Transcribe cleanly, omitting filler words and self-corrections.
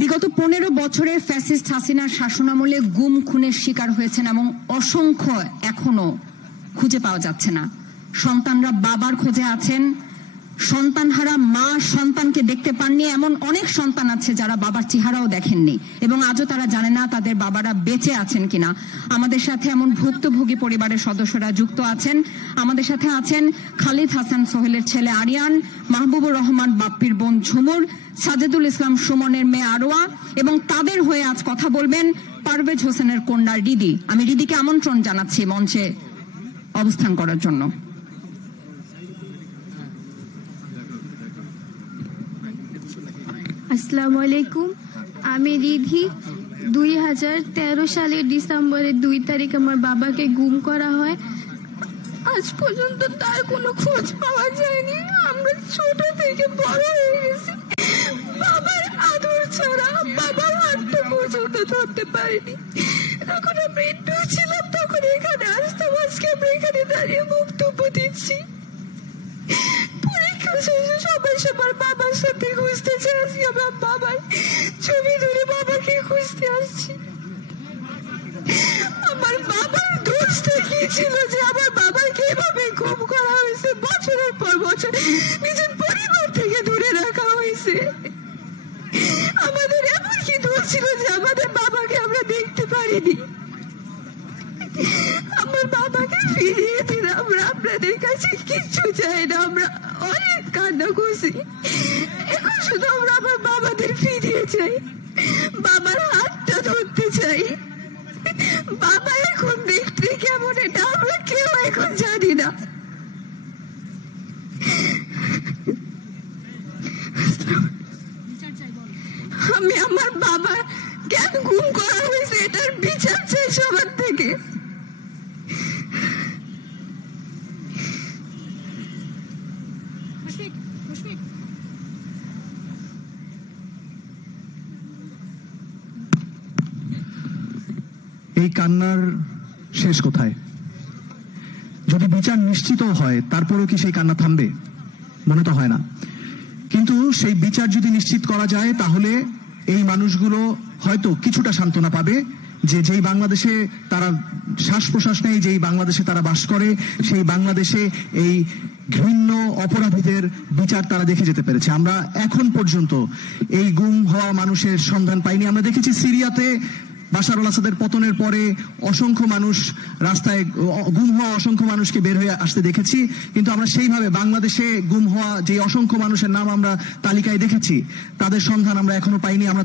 বিগত 15 বছরে ফ্যাসিস্ট হাসিনার শাসনামলে গুম খুনের শিকার হয়েছেন এবং অসংখ্য এখনো খুঁজে পাওয়া যাচ্ছে না। সন্তানরা বাবার খোঁজে আছেন, সন্তানহারা মা সন্তানকে দেখতে পাননি, এমন অনেক সন্তান আছে যারা বাবার চেহারাও দেখেননি এবং আজও তারা জানে না তাদের বাবারা বেঁচে আছেন কিনা। আমাদের সাথে এমন ভুক্তভোগী পরিবারের সদস্যরা যুক্ত আছেন। আমাদের সাথে আছেন খালিদ হাসান সোহেলের ছেলে আরিয়ান, মাহবুবুর রহমান বাপ্পির বোন ঝুমুর, সাজেদুল ইসলাম সুমনের মেয়ে আরোয়া এবং তাদের হয়ে আজ কথা বলবেন পারভেজ হোসেনের কন্যা রিদি। আমি রিদিকে আমন্ত্রণ জানাচ্ছি মঞ্চে অবস্থান করার জন্য। আসসালামু আলাইকুম, আমি রিধি। 2013 সালের ডিসেম্বরের 2 তারিখ আমার বাবাকে গুম করা হয়। আজ পর্যন্ত তার কোনো খোঁজ পাওয়া যায়নি। আমরা ছোট থেকে বড় হয়ে গেছি বাবার আদর ছাড়া। বাবার হাতটা পর্যন্ত ধরতে পারিনি। যখন আমরা একটু ছিলাম তখন এখানে আসতাম, আজকে আমরা এখানে দাঁড়িয়ে বক্তব্য দিচ্ছি। পরীক্ষা শেষে সবাই সবার বাবার সাথে খুঁজতে চাইছি, আমরা বাবার ছবি ধরে বাবাকে খুঁজতে আসছি। আমার বাবার দোষটা কি ছিল যে আমার বাবাকে এভাবে গুম করা হয়েছে? বছরের পর বছর নিজের পরিবার থেকে দূরে রাখা হয়েছে। আমাদের এমন কি দোষ ছিল যে আমাদের বাবাকে আমরা দেখতে পারিনি? আমার বাবাকে ফিরিয়ে দিন, আমরা আপনাদের কাছে কিচ্ছু চাই না। আমরা অনেক কান্না করছি, এখন শুধু আমরা আমার বাবাদের ফিরিয়ে চাই, বাবার হাতটা ধরতে চাই। বাবা এখন দেখতে কেমন এটা আমরা কেউ এখন জানি না। আমি আমার বাবা কেন গুম করা হয়েছে এটার বিচার চাই সবার থেকে। এই কান্নার শেষ কোথায়? যদি বিচার নিশ্চিত হয় তারপরেও কি সেই কান্না থামবে? মনে তো হয় না। কিন্তু সেই বিচার যদি নিশ্চিত করা যায় তাহলে এই মানুষগুলো হয়তো কিছুটা সান্ত্বনা পাবে যে যেই বাংলাদেশে তারা শ্বাস প্রশ্বাস নেয়, যেই বাংলাদেশে তারা বাস করে, সেই বাংলাদেশে এই ঘৃণ্য অপরাধীদের বিচার তারা দেখে যেতে পেরেছে। আমরা এখন পর্যন্ত এই গুম হওয়া মানুষের সন্ধান পাইনি। আমরা দেখেছি সিরিয়াতে বাশার আল আসাদের পতনের পরে অসংখ্য মানুষ রাস্তায় গুম হওয়া অসংখ্য মানুষকে বের হয়ে আসতে দেখেছি, কিন্তু আমরা সেইভাবে বাংলাদেশে গুম হওয়া যে অসংখ্য মানুষের নাম আমরা তালিকায় দেখেছি তাদের সন্ধান আমরা এখনো পাইনি। আমরা